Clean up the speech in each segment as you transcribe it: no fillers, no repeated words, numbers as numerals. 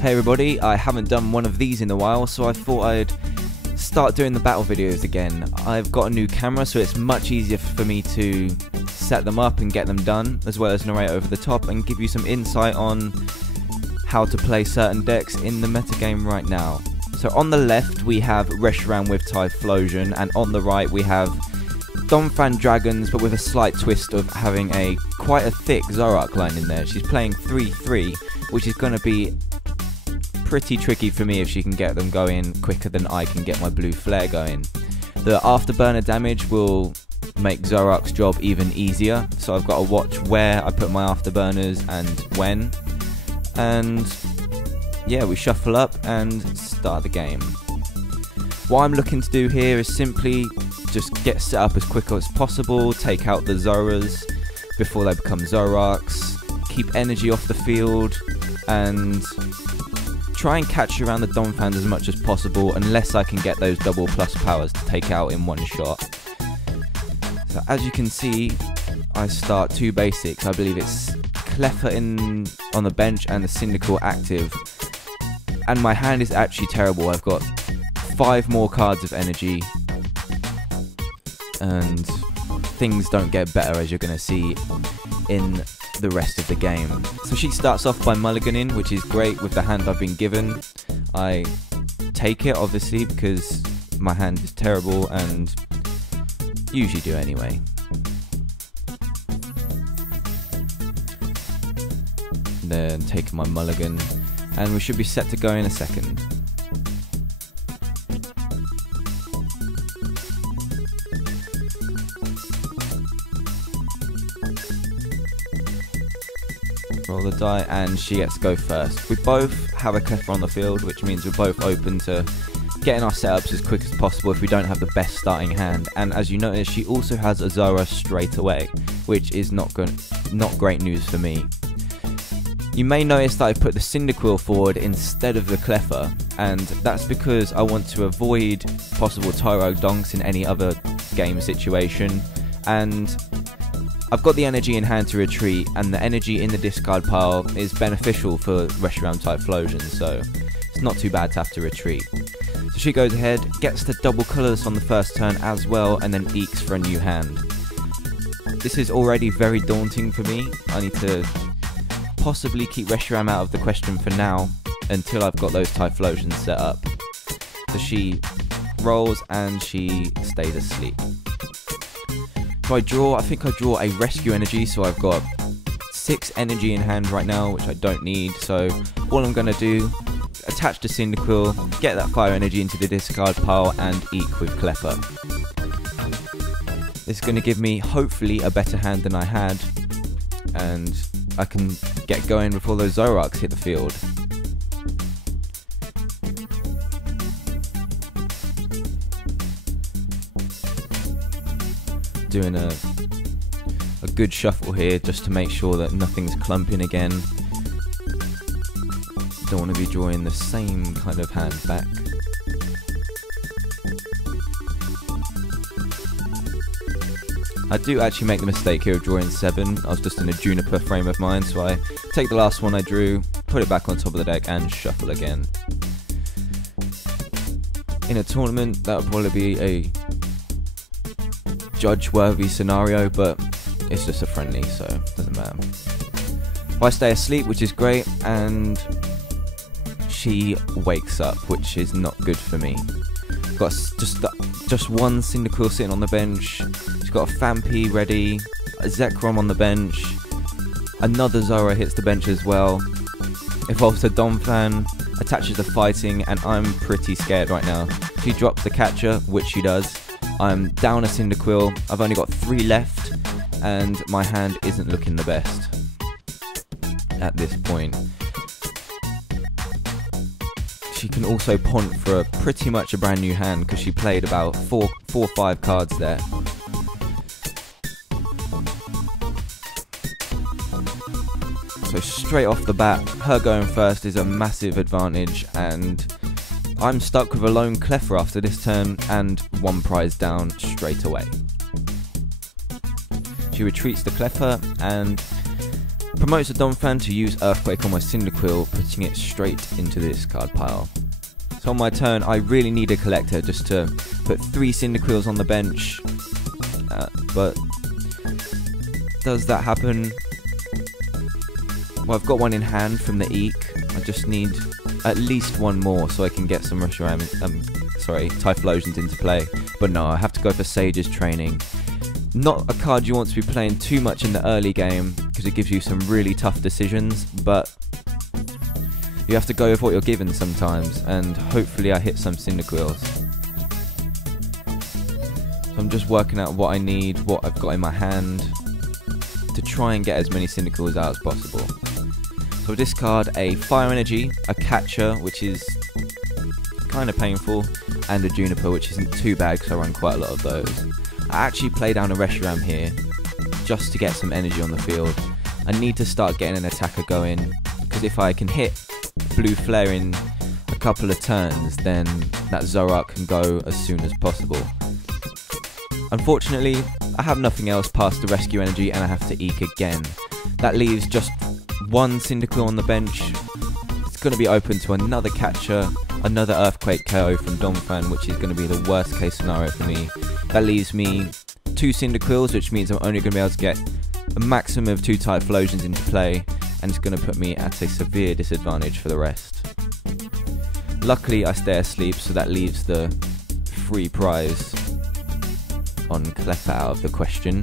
Hey everybody, I haven't done one of these in a while, so I thought I'd start doing the battle videos again. I've got a new camera, so it's much easier for me to set them up and get them done, as well as narrate over the top and give you some insight on how to play certain decks in the metagame right now. So on the left we have Reshiram with Typhlosion, and on the right we have Donphan Dragons, but with a slight twist of having quite a thick Zoroark line in there. She's playing 3-3, which is going to be pretty tricky for me if she can get them going quicker than I can get my blue flare going. The afterburner damage will make Zoroark's job even easier, so I've got to watch where I put my afterburners and when. And yeah, we shuffle up and start the game. What I'm looking to do here is simply just get set up as quick as possible, take out the Zoras before they become Zoroarks, keep energy off the field, and try and catch around the Donphans as much as possible, unless I can get those double plus powers to take out in one shot. So as you can see, I start two basics. I believe it's Cleffa on the bench and the Cyndaquil active. And my hand is actually terrible. I've got 5 more cards of energy, and things don't get better, as you're going to see in the rest of the game. So she starts off by mulliganing, which is great with the hand I've been given. I take it, obviously, because my hand is terrible, and usually do anyway. Then taking my mulligan, and we should be set to go in a second. Roll the die, and she gets to go first. We both have a Cleffa on the field, which means we're both open to getting our setups as quick as possible if we don't have the best starting hand. And as you notice, she also has a Zora straight away, which is not great news for me. You may notice that I put the Cyndaquil forward instead of the Cleffa, and that's because I want to avoid possible Tyro donks in any other game situation, and I've got the energy in hand to retreat, and the energy in the discard pile is beneficial for Reshiram Typhlosion, so it's not too bad to have to retreat. So she goes ahead, gets to double colourless on the first turn as well, and then eeks for a new hand. This is already very daunting for me. I need to possibly keep Reshiram out of the question for now, until I've got those Typhlosions set up. So she rolls and she stays asleep. So I think I draw a rescue energy, so I've got 6 energy in hand right now, which I don't need. So all I'm going to do, attach to Cyndaquil, get that fire energy into the discard pile, and eek with Cleffa. This is going to give me, hopefully, a better hand than I had, and I can get going before those Zoroarks hit the field. Doing a good shuffle here just to make sure that nothing's clumping again. Don't want to be drawing the same kind of hand back. I do actually make the mistake here of drawing 7. I was just in a Juniper frame of mind, so I take the last one I drew, put it back on top of the deck, and shuffle again. In a tournament, that would probably be a judge-worthy scenario, but it's just a friendly, so it doesn't matter. I stay asleep, which is great, and she wakes up, which is not good for me. Got just one Cyndaquil sitting on the bench. She's got a Fampi ready, a Zekrom on the bench, another Zora hits the bench as well, evolves to Donphan, attaches the fighting, and I'm pretty scared right now. She drops the catcher, which she does. I'm down a Cyndaquil, I've only got 3 left, and my hand isn't looking the best at this point. She can also punt for pretty much a brand new hand, because she played about 4 or 5 cards there. So straight off the bat, her going first is a massive advantage, and I'm stuck with a lone Cleffa after this turn and 1 prize down straight away. She retreats the Cleffa, and Promotes the Donphan to use Earthquake on my Cyndaquil, putting it straight into the discard pile. So on my turn, I really need a collector just to put 3 Cyndaquils on the bench, but does that happen? Well, I've got one in hand from the Eek. I just need at least one more so I can get some Reshiram, Typhlosions into play. But no, I have to go for Sage's Training. Not a card you want to be playing too much in the early game because it gives you some really tough decisions, but you have to go with what you're given sometimes, and hopefully I hit some Cyndaquils. So I'm just working out what I need, what I've got in my hand, to try and get as many Cyndaquils out as possible. So I'll discard a Fire Energy, a Catcher, which is kind of painful, and a Juniper, which isn't too bad because I run quite a lot of those. I actually play down a Reshiram here, just to get some energy on the field. I need to start getting an attacker going, because if I can hit Blue Flare in a couple of turns, then that Zoroark can go as soon as possible. Unfortunately, I have nothing else past the Rescue Energy and I have to Eek again. That leaves just one Cyndaquil on the bench. It's going to be open to another Catcher, another Earthquake KO from Donphan, which is going to be the worst case scenario for me. That leaves me 2 Cyndaquils, which means I'm only going to be able to get a maximum of 2 Typhlosions into play, and it's going to put me at a severe disadvantage for the rest. Luckily I stay asleep, so that leaves the free prize on Cleffa out of the question,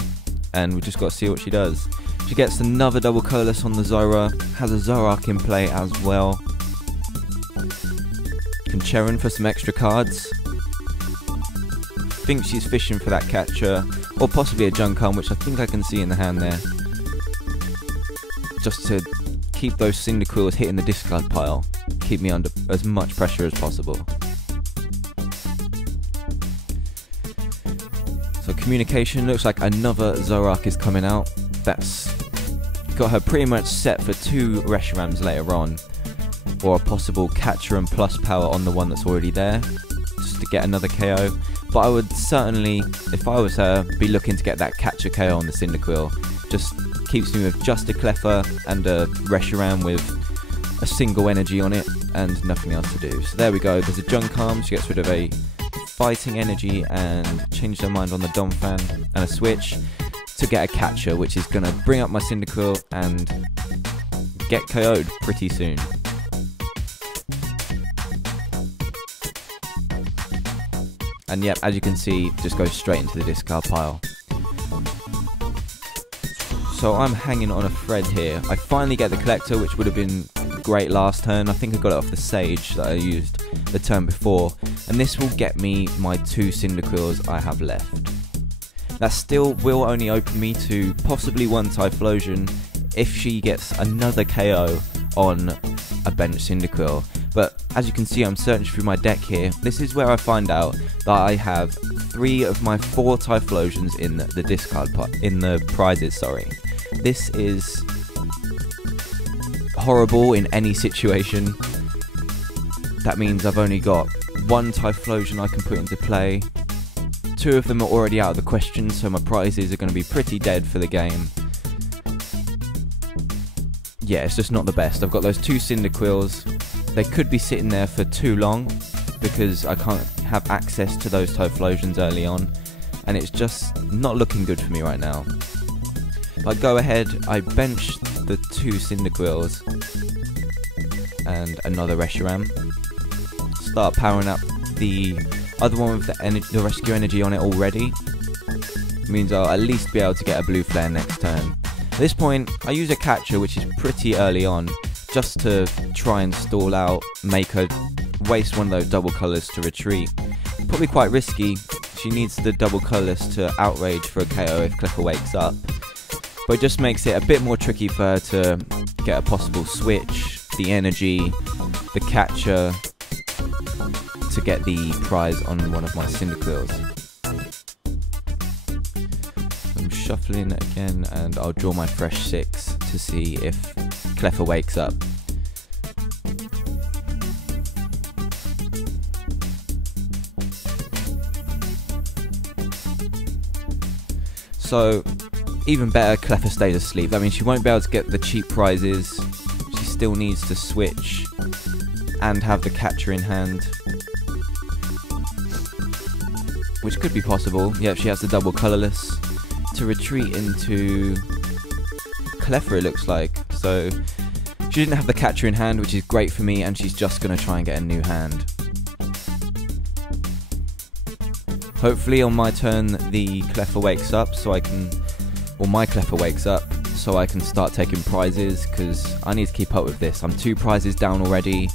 and we've just got to see what she does. She gets another double colourless on the Zora, has a Zoroark in play as well. Can Cheron for some extra cards. Think she's fishing for that Catcher, or possibly a Junkarm, which I think I can see in the hand there. Just to keep those Cyndaquils hitting the discard pile, keep me under as much pressure as possible. So communication, looks like another Zoroark is coming out. That's got her pretty much set for 2 Reshirams later on, or a possible Catcher and plus power on the one that's already there, just to get another KO. But I would certainly, if I was her, be looking to get that Catcher KO on the Cyndaquil. Just keeps me with just a Cleffa and a Reshiram with a single energy on it and nothing else to do. So there we go, there's a Junkarm, she gets rid of a Fighting Energy and changed her mind on the Donphan, and a switch to get a Catcher, which is going to bring up my Cyndaquil and get KO'd pretty soon. And yep, as you can see, just goes straight into the discard pile. So I'm hanging on a thread here. I finally get the collector, which would have been great last turn. I think I got it off the Sage that I used the turn before. And this will get me my 2 Cyndaquils I have left. That still will only open me to possibly 1 Typhlosion if she gets another KO on a bench Cyndaquil. But as you can see, I'm searching through my deck here. This is where I find out that I have 3 of my 4 Typhlosions in the discard pot, in the prizes, sorry. This is horrible in any situation. That means I've only got 1 Typhlosion I can put into play. 2 of them are already out of the question, so my prizes are going to be pretty dead for the game. Yeah, it's just not the best. I've got those 2 Cyndaquils. They could be sitting there for too long because I can't have access to those Typhlosions early on, and it's just not looking good for me right now. I go ahead, I bench the 2 Cyndaquils and another Reshiram. Start powering up the other one with the Rescue Energy on it already. Means I'll at least be able to get a Blue Flare next turn. At this point, I use a Catcher, which is pretty early on, just to try and stall out, make her waste one of those double colours to retreat. Probably quite risky. She needs the double colours to outrage for a KO if Cleffa wakes up. But it just makes it a bit more tricky for her to get a possible switch, the energy, the Catcher, to get the prize on one of my Cyndaquils. I'm shuffling again, and I'll draw my fresh 6 to see if Cleffa wakes up. So even better, Cleffa stays asleep. That means she won't be able to get the cheap prizes. She still needs to switch and have the catcher in hand, which could be possible. Yep, she has the double colourless to retreat into Cleffa, it looks like. So she didn't have the catcher in hand, which is great for me, and she's just going to try and get a new hand. Hopefully on my turn the Cleffa wakes up so I can, or my Cleffa wakes up so I can start taking prizes, because I need to keep up with this. I'm 2 prizes down already.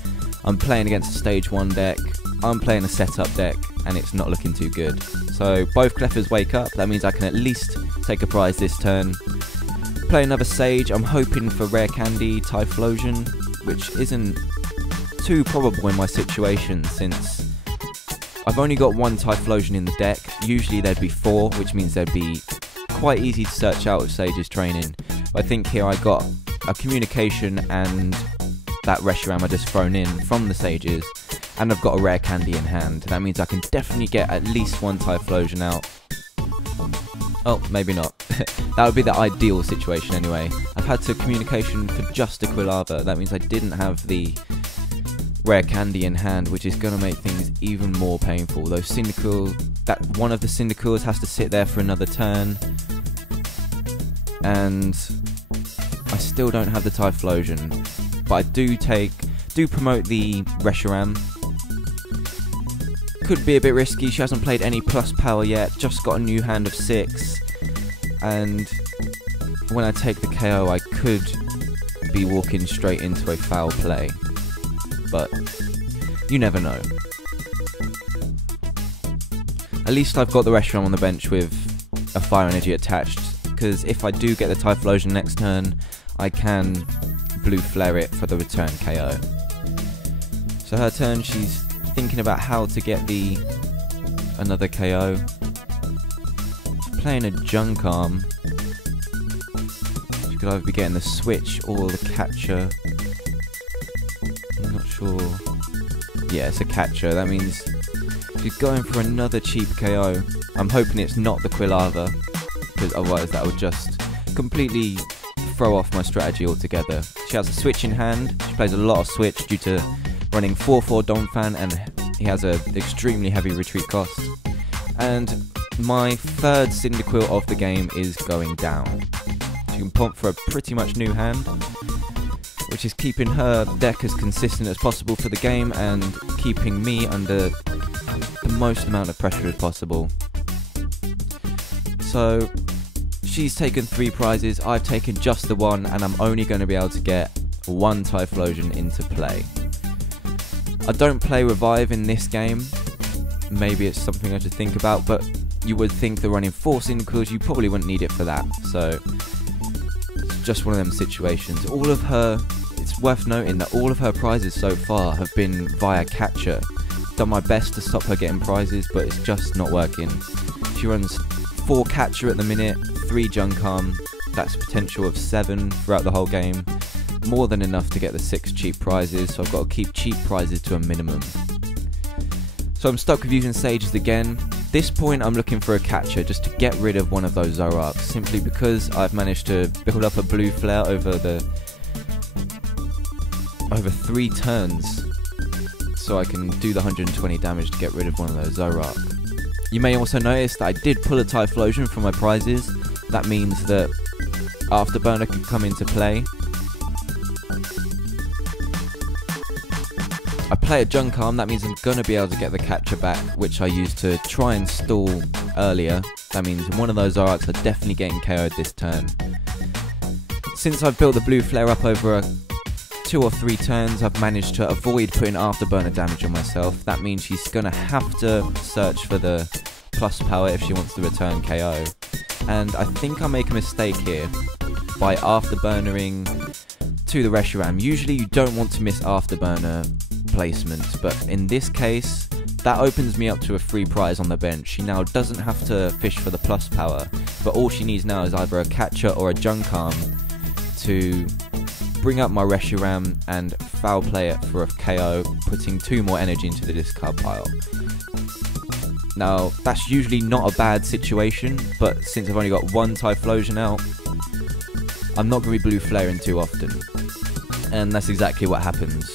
I'm playing against a stage 1 deck. I'm playing a setup deck, and it's not looking too good. So both Cleffas wake up. That means I can at least take a prize this turn. Play another Sage. I'm hoping for Rare Candy, Typhlosion, which isn't too probable in my situation since I've only got 1 Typhlosion in the deck. Usually there'd be 4, which means they'd be quite easy to search out with Sage's training. But I think here I got a Communication and that Reshiram I just thrown in from the Sages, and I've got a Rare Candy in hand. That means I can definitely get at least 1 Typhlosion out. Oh, maybe not. That would be the ideal situation anyway. I've had to Communication for just a Quilava. That means I didn't have the Rare Candy in hand, which is going to make things even more painful. Those Cyndaquil, that one of the Cyndaquils has to sit there for another turn, and I still don't have the Typhlosion. But I do promote the Reshiram. Could be a bit risky. She hasn't played any plus power yet, just got a new hand of 6, and when I take the KO I could be walking straight into a foul play, but you never know. At least I've got the Reshiram on the bench with a Fire Energy attached, because if I do get the Typhlosion next turn I can Blue Flare it for the return KO. So her turn, she's thinking about how to get another KO. She's playing a Junk Arm. She could either be getting the switch or the catcher. I'm not sure. Yeah, it's a catcher. That means she's going for another cheap KO. I'm hoping it's not the Quilava, because otherwise that would just completely throw off my strategy altogether. She has a switch in hand. She plays a lot of switch due to running 4/4 Donphan, and he has an extremely heavy retreat cost. And my 3rd Cyndaquil of the game is going down. She can pump for a pretty much new hand, which is keeping her deck as consistent as possible for the game and keeping me under the most amount of pressure as possible. So she's taken 3 prizes, I've taken just the 1, and I'm only going to be able to get 1 Typhlosion into play. I don't play Revive in this game. Maybe it's something I should think about, but you would think that running 4 Cyndaquils, you probably wouldn't need it for that. So it's just one of them situations. It's worth noting that all of her prizes so far have been via catcher. Done my best to stop her getting prizes, but it's just not working. She runs 4 catcher at the minute, 3 Junk Arm. That's a potential of 7 throughout the whole game. More than enough to get the 6 cheap prizes, so I've got to keep cheap prizes to a minimum. So I'm stuck with using Sages again. This point I'm looking for a catcher just to get rid of one of those Zoroarks, simply because I've managed to build up a Blue Flare over 3 turns, so I can do the 120 damage to get rid of one of those Zoroark. You may also notice that I did pull a Typhlosion from my prizes. That means that Afterburner could come into play. I play a Junk Arm, that means I'm going to be able to get the catcher back, which I used to try and stall earlier. That means one of those Zoroarks are definitely getting KO'd this turn. Since I've built the Blue Flare up over 2 or 3 turns, I've managed to avoid putting Afterburner damage on myself. That means she's going to have to search for the plus power if she wants to return KO. And I think I make a mistake here by Afterburnering to the Reshiram. Usually you don't want to miss Afterburner placement, but in this case that opens me up to a free prize on the bench. She now doesn't have to fish for the plus power, but all she needs now is either a catcher or a Junk Arm to bring up my Reshiram and foul play it for a KO, putting 2 more energy into the discard pile. Now, that's usually not a bad situation, but since I've only got one Typhlosion out, I'm not going to be blue flaring too often. And that's exactly what happens.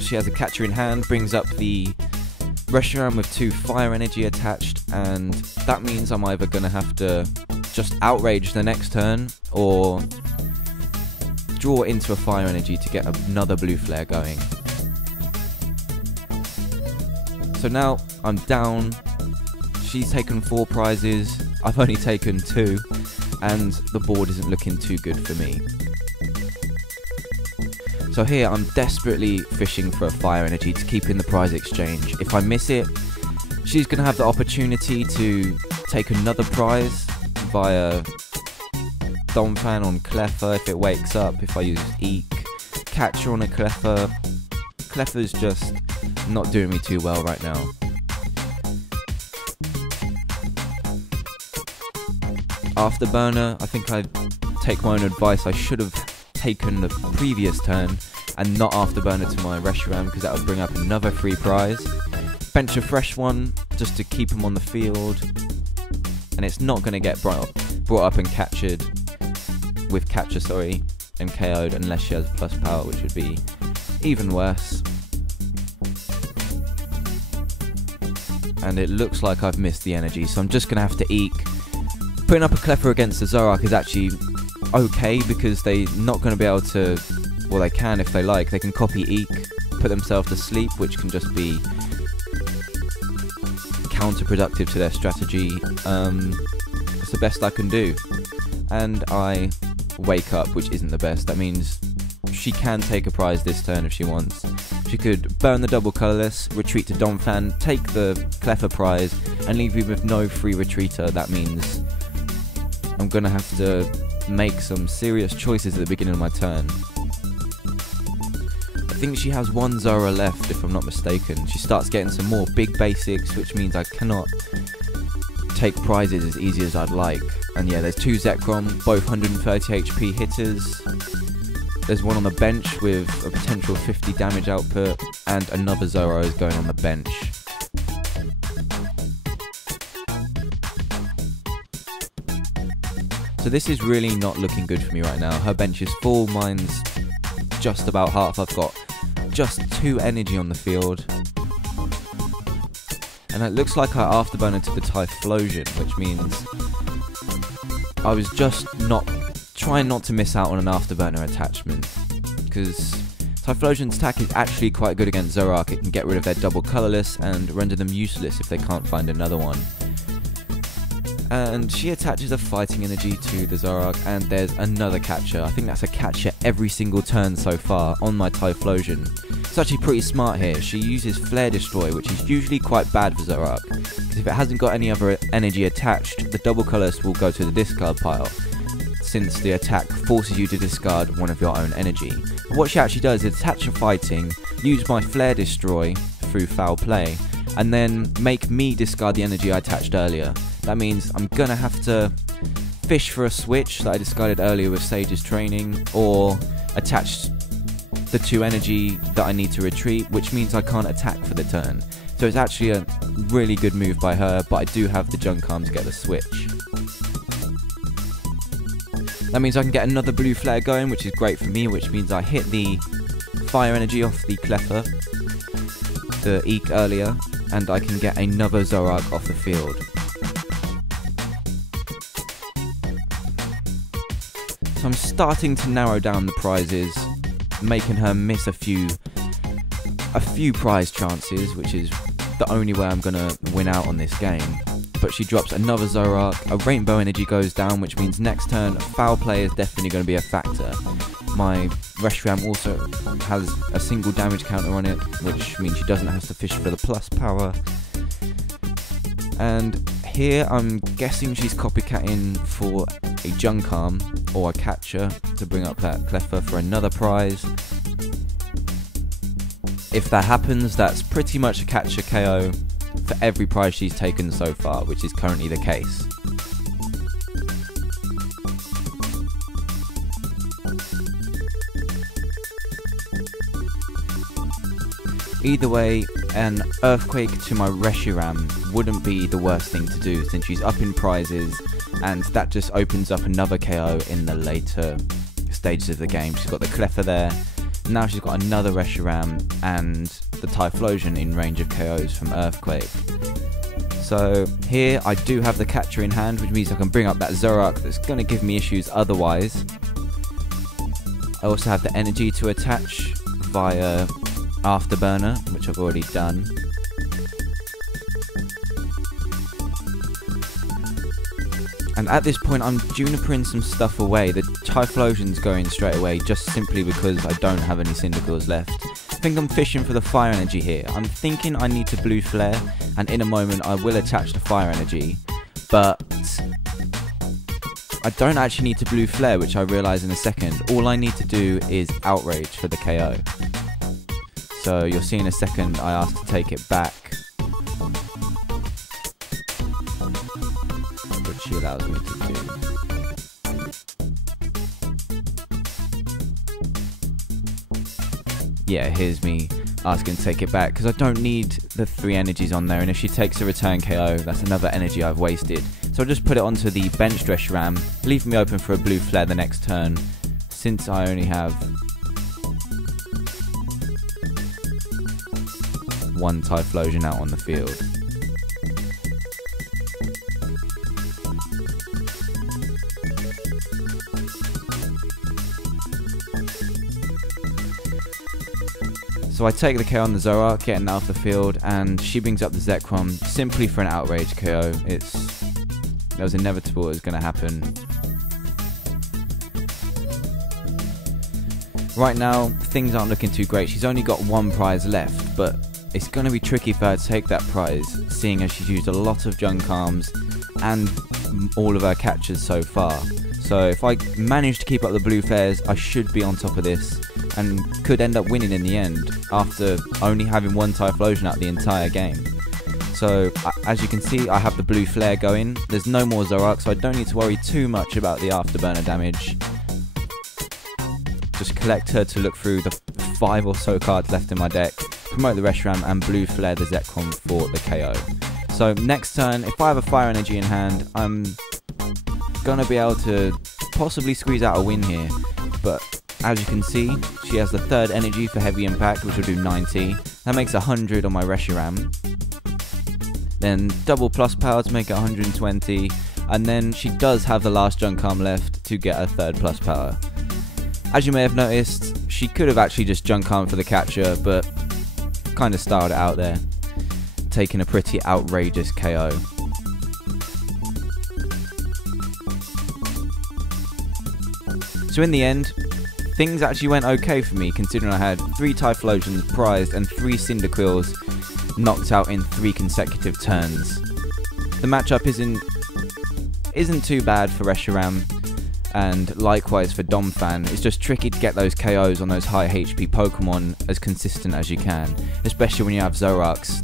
She has a catcher in hand, brings up the Reshiram with 2 fire energy attached, and that means I'm either going to have to just outrage the next turn, or draw into a fire energy to get another blue flare going. So now I'm down, she's taken 4 prizes, I've only taken 2, and the board isn't looking too good for me. So here I'm desperately fishing for a fire energy to keep in the prize exchange. If I miss it, she's going to have the opportunity to take another prize via Donphan on Cleffa if it wakes up, if I use Eek, Catcher on a Cleffa. Cleffa's just not doing me too well right now. Afterburner, I think I take my own advice. I should have taken the previous turn and not afterburner to my Reshiram, because that would bring up another free prize. Bench a fresh one just to keep him on the field, and it's not going to get brought up and captured with catcher, and KO'd unless she has plus power, which would be even worse. And it looks like I've missed the energy, so I'm just going to have to Eek. Putting up a Cleffa against the Zoroark is actually okay, because they're not going to be able to, well, they can if they like, they can copy Eek, put themselves to sleep, which can just be counterproductive to their strategy. It's the best I can do. And I wake up, which isn't the best. That means she can take a prize this turn if she wants. She could burn the double colourless, retreat to Donphan, take the Cleffa prize, and leave me with no free retreater. That means I'm going to have to make some serious choices at the beginning of my turn. I think she has 1 Zora left, if I'm not mistaken. She starts getting some more big basics, which means I cannot take prizes as easy as I'd like. And yeah, there's 2 Zekrom, both 130 HP hitters. There's one on the bench with a potential 50 damage output, and another Zoro is going on the bench. So this is really not looking good for me right now. Her bench is full, mine's just about half. I've got just 2 energy on the field. And it looks like I afterburner to the Typhlosion, which means I was just trying not to miss out on an afterburner attachment, because Typhlosion's attack is actually quite good against Zoroark. It can get rid of their double colourless and render them useless if they can't find another one. And she attaches a fighting energy to the Zoroark, and there's another catcher. I think that's a catcher every single turn so far on my Typhlosion. It's actually pretty smart here. She uses Flare Destroy, which is usually quite bad for Zoroark, because if it hasn't got any other energy attached, the double colourless will go to the discard pile, since the attack forces you to discard one of your own energy. But what she actually does is attach a fighting, use my Flare Destroy through foul play, and then make me discard the energy I attached earlier. That means I'm gonna have to fish for a switch that I discarded earlier with Sage's training, or attach the 2 energy that I need to retreat, which means I can't attack for the turn. So it's actually a really good move by her, but I do have the junk arm to get the switch. That means I can get another blue flare going, which is great for me, which means I hit the fire energy off the Cleffa, the Eek earlier, and I can get another Zoroark off the field. So I'm starting to narrow down the prizes, making her miss a few prize chances, which is the only way I'm gonna win out on this game. But she drops another Zoroark, a Rainbow Energy goes down, which means next turn foul play is definitely going to be a factor. My Reshiram also has a single damage counter on it, which means she doesn't have to fish for the plus power. And here I'm guessing she's copycatting for a junk arm or a catcher to bring up that Cleffa for another prize. If that happens, that's pretty much a catcher KO for every prize she's taken so far, which is currently the case. Either way, an Earthquake to my Reshiram wouldn't be the worst thing to do, since she's up in prizes, and that just opens up another KO in the later stages of the game. She's got the Cleffa there, now she's got another Reshiram and the Typhlosion in range of KOs from Earthquake. So here I do have the catcher in hand, which means I can bring up that Zoroark that's going to give me issues otherwise. I also have the energy to attach via Afterburner, which I've already done. And at this point I'm junipering some stuff away. The Typhlosion's going straight away just simply because I don't have any Cyndaquils left. I think I'm fishing for the fire energy here. I'm thinking I need to blue flare, and in a moment I will attach the fire energy, but I don't actually need to blue flare, which I realise in a second. All I need to do is outrage for the KO. So you'll see in a second I ask to take it back, which she allows me to do. Yeah, here's me asking to take it back, because I don't need the 3 energies on there, and if she takes a return KO, that's another energy I've wasted. So I'll just put it onto the bench Reshiram, leave me open for a blue flare the next turn, since I only have 1 Typhlosion out on the field. So I take the KO on the Zoroark, getting out of the field, and she brings up the Zekrom simply for an outrage KO. That was inevitable, it was going to happen. Right now, things aren't looking too great. She's only got 1 prize left, but it's going to be tricky for her to take that prize, seeing as she's used a lot of Junk Arms and all of her catchers so far. So if I manage to keep up the blue flares, I should be on top of this, and could end up winning in the end, after only having 1 Typhlosion out the entire game. So as you can see, I have the blue flare going. There's no more Zoroark, so I don't need to worry too much about the afterburner damage. Just collect her to look through the 5 or so cards left in my deck, promote the Reshiram, and blue flare the Zekrom for the KO. So next turn, if I have a fire energy in hand, I'm gonna be able to possibly squeeze out a win here. But as you can see, she has the 3rd energy for heavy impact, which will do 90. That makes 100 on my Reshiram. Then double plus power to make it 120, and then she does have the last Junk Arm left to get her 3rd plus power. As you may have noticed, she could have actually just Junk Arm for the catcher, but kind of styled it out there, taking a pretty outrageous KO. So in the end, things actually went okay for me, considering I had 3 Typhlosions prized and 3 Cyndaquils knocked out in 3 consecutive turns. The matchup isn't too bad for Reshiram, and likewise for Donphan. It's just tricky to get those KOs on those high HP Pokemon as consistent as you can, especially when you have Zoroarks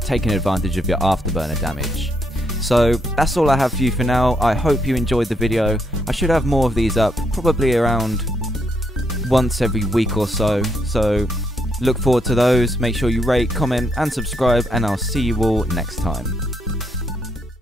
taking advantage of your afterburner damage. So that's all I have for you for now. I hope you enjoyed the video. I should have more of these up, probably around once every week or so. So look forward to those. Make sure you rate, comment and subscribe, and I'll see you all next time.